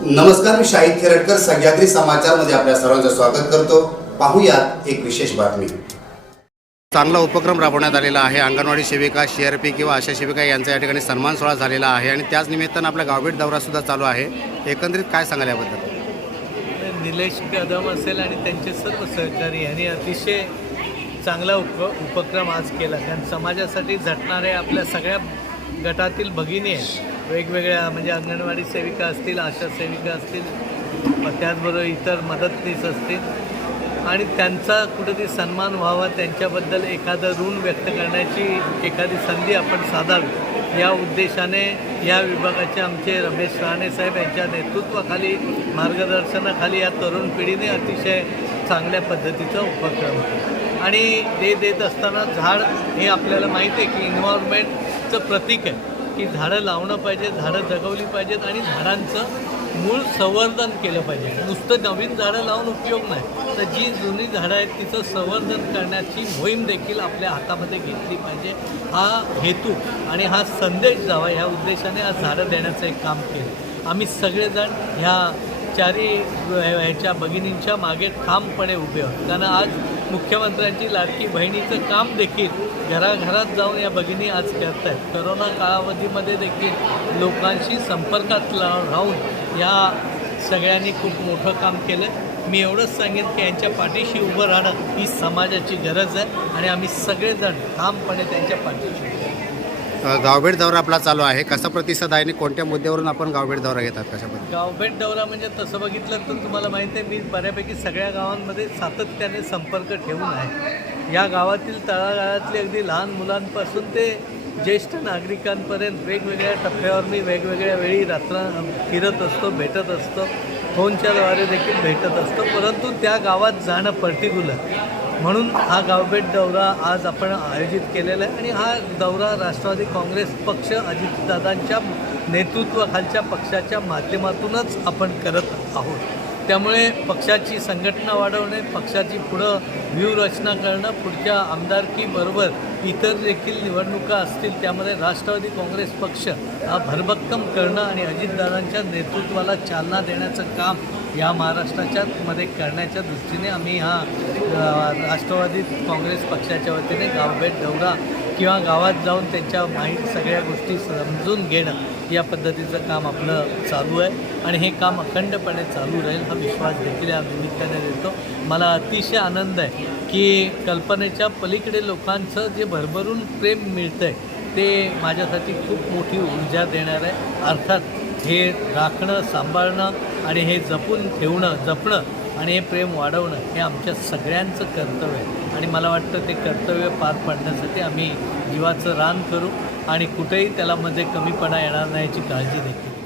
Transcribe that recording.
नमस्कार मी शाहिद खेरटकर सह्याद्री समाचारमध्ये आपल्या सर्वांचं स्वागत करतो. पाहूयात एक विशेष बातमी. चांगला उपक्रम राबवण्यात आलेला आहे. अंगणवाडी सेविका सीआरपी किंवा आशा सेविका यांचा या ठिकाणी सन्मान सोहळा झालेला आहे आणि त्याच निमित्तानं आपला गावभेट दौरा सुद्धा चालू आहे. एकंदरीत काय सांगाल याबद्दल? निलेश कदम असेल आणि त्यांचे सर्व सहकारी यांनी अतिशय चांगला उप उपक्रम आज केला. कारण समाजासाठी झटणाऱ्या आपल्या सगळ्या गटातील भगिनी आहेत. वेगवेगळ्या म्हणजे अंगणवाडी सेविका असतील आशा सेविका असतील त्याचबरोबर इतर मदतनीस असतील. आणि त्यांचा कुठेतरी सन्मान व्हावा त्यांच्याबद्दल एखादं ऋण व्यक्त करण्याची एखादी संधी आपण साधावी. या उद्देशाने या विभागाचे आमचे रमेश राणे साहेब यांच्या नेतृत्वाखाली मार्गदर्शनाखाली या तरुण पिढीने अतिशय चांगल्या पद्धतीचा उपक्रम केला. आणि ते देत असताना झाड हे आपल्याला माहीत आहे की इन्व्हायरमेंटचं प्रतीक आहे. की झाडं लावणं पाहिजे झाडं जगवली पाहिजेत आणि झाडांचं मूळ संवर्धन केलं पाहिजे. नुसतं नवीन झाडं लावून उपयोग नाही. तर जी जुनी झाडं आहेत तिचं संवर्धन करण्याची मोहीम देखील आपल्या हातामध्ये घेतली पाहिजे. हा हेतू आणि हा संदेश जावा ह्या उद्देशाने आज झाडं देण्याचं एक काम केलं. आम्ही सगळेजण ह्या चारी ह्याच्या भगिनींच्या मागे ठामपणे उभे आहोत. कारण आज मुख्यमंत्र्यांची लाडकी बहिणीचं काम देखील घराघरात जाऊन या भगिनी आज करत आहेत करोना कालावधीमध्ये देखील लोकांशी संपर्कात राहून या सगळ्यांनी खूप मोठं काम केलं. मी एवढंच सांगेन की यांच्या पाठीशी उभं राहणं ही समाजाची गरज आहे आणि आम्ही सगळेजण ठामपणे त्यांच्या पाठीशी गावभेट दौरा आपला चालू आहे. कसा प्रतिसाद आहे आणि कोणत्या मुद्द्यावरून आपण गावभेट दौरा घेतात कशाबद्दल? गावभेट दौरा म्हणजे तसं बघितलं तर तुम्हाला माहिती आहे मी बऱ्यापैकी सगळ्या गावांमध्ये सातत्याने संपर्क ठेवून आहे. या गावातील तळागाळातले अगदी लहान मुलांपासून ते ज्येष्ठ नागरिकांपर्यंत वेगवेगळ्या टप्प्यावर मी वेगवेगळ्या वेळी रात्र फिरत असतो भेटत असतो. फोनच्याद्वारे देखील भेटत असतो. परंतु त्या गावात जाणं पर्टिक्युलर. म्हणून हा गावभेट दौरा आज आपण आयोजित केलेला आहे आणि हा दौरा राष्ट्रवादी काँग्रेस पक्ष अजितदादांच्या नेतृत्वाखालच्या पक्षाच्या माध्यमातूनच आपण करत आहोत. त्यामुळे पक्षाची संघटना वाढवणे पक्षाची पुढं व्यूहरचना करणं पुढच्या आमदारकीबरोबर इतर देखील निवडणुका असतील त्यामध्ये राष्ट्रवादी काँग्रेस पक्ष हा भरभक्कम करणं आणि अजितदादांच्या नेतृत्वाला चालना देण्याचं काम या महाराष्ट्राच्या मध्ये करण्याच्या दृष्टीने आम्ही हा राष्ट्रवादी काँग्रेस पक्षाच्या वतीने गावभेट दौरा किंवा गावात जाऊन त्यांच्या माहीत सगळ्या गोष्टी समजून घेणं या पद्धतीचं काम आपलं चालू आहे. आणि हे काम अखंडपणे चालू राहील हा विश्वास देखील या निमित्ताने देतो. मला अतिशय आनंद आहे की कल्पनेच्या पलीकडे लोकांचं जे भरभरून प्रेम मिळतं आहे ते माझ्यासाठी खूप मोठी ऊर्जा देणार आहे. अर्थात हे राखणं सांभाळणं आणि हे जपून ठेवणं जपणं आणि हे प्रेम वाढवणं हे आमच्या सगळ्यांचं कर्तव्य आहे. आणि मला वाटतं ते कर्तव्य पार पाडण्यासाठी आम्ही जीवाचं रान करू आणि कुठेही त्याला मध्ये कमीपणा येणार नाही याची काळजी देखील